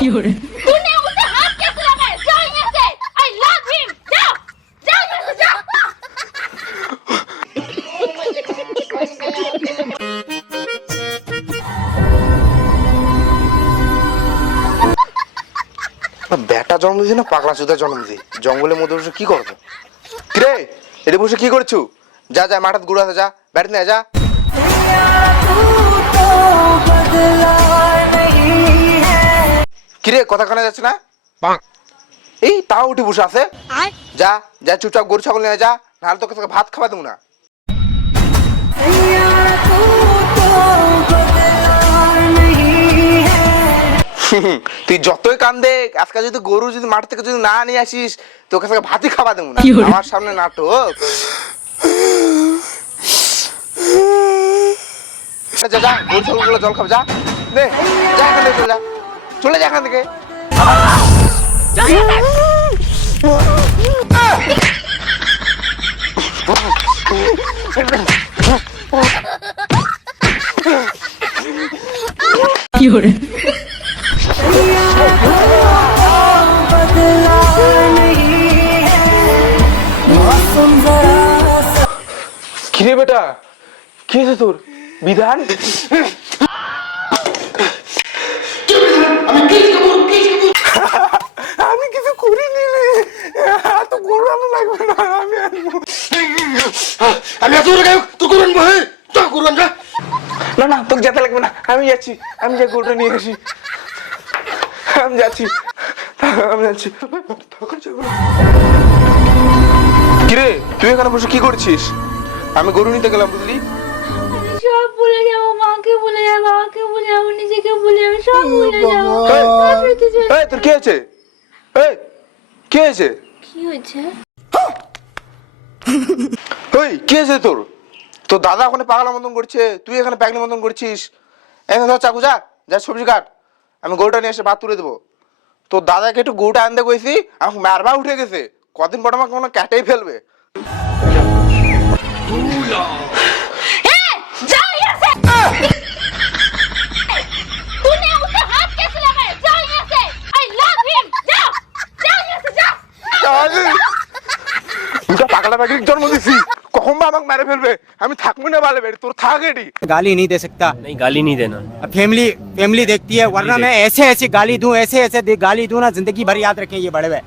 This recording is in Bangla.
तूने उसे हाथ कैसे लगाया? जाओ यहाँ से। I love him. जाओ, जाओ यहाँ से, जाओ। বেটা জন্ম দিয়েছে না পাগলা চোদা জন্ম দিয়ে জঙ্গলের মধ্যে বসে কি করবো? কিরে এটা বসে কি করছো? যা যা মাঠাত গুড় আছে, যা ব্যাট নিয়ে যা। কিরে কথা কানে যাচ্ছে না? এই তাও উঠে বসে আছে। যা যা চুপচাপ গরু ছাগল নিয়ে যা, নাহলে তোকে তোকে ভাত খাওয়া দেবো না। তুই যতই কান দেখ, আজকে যদি গরু যদি মাঠ থেকে যদি না নিয়ে আসিস তোকে তোকে ভাতই খাওয়া দেবো না। আমার সামনে নাটক। যা যা গরু ছাগলগুলো জল খাবে, যা দে, যা এখান থেকে চলে যা, চলে যা এখান থেকে। কিরে বেটা, কি হয়েছে তোর? বিধান আমি কিছু করিনি রে, এত গরু আলো লাগবে না। আমি এত তোর গরু আনবো? হ্যাঁ গরু আনবা না, না তোকে যেতে লাগবে না, আমি যাচ্ছি, আমি যাই গরুটা নিয়ে আসি। আমি যাচ্ছি, আমি যাচ্ছি। কিরে তুই এখানে বসে কি করছিস? আমি গরু নিতে গেলাম, বুঝলি? সব ভুলে যাবো, মাকে ভুলে যাবো, বাবাকে ভুলে যাবো, নিজেকে ভুলে যাবো, সব ভুলে যাবো। এই তোর কি হয়েছে? এই কি হয়েছে? কি হয়েছে? ওই কি হয়েছে তোর? তোর দাদা ওখানে পাগলা মতন করছে, তুই এখানে প্যাগলি মতন করছিস। এখানে ধর চাকু, যা যা সবজি কাট, আমি গরুটা নিয়ে এসে ভাত তুলে দেবো। তোর দাদাকে একটু গরুটা আনতে কইছি, আমাকে মারবা উঠে গেছে। কদিন পর আমাকে কোনো ক্যাটেই ফেলবে। जाओ यहाँ से। तूने उसे हाथ कैसे लगाया? जाओ यहाँ से। I love him. जाओ, जाओ यहाँ से, जाओ। দুটা পাগলা পাগলির জন্ম দিছি, কখন বা আমাকে মেরে ফেলবে। আমি থাকবো না বালে বেড়ে, তোর থাক এটি। गाली नहीं दे सकता। नहीं गाली नहीं देना। अब फैमिली फैमिली देखती है, वरना मैं ऐसे ऐसे गाली दूं, ऐसे ऐसे गाली दूं ना, जिंदगी भर याद रखें ये बड़े हुए।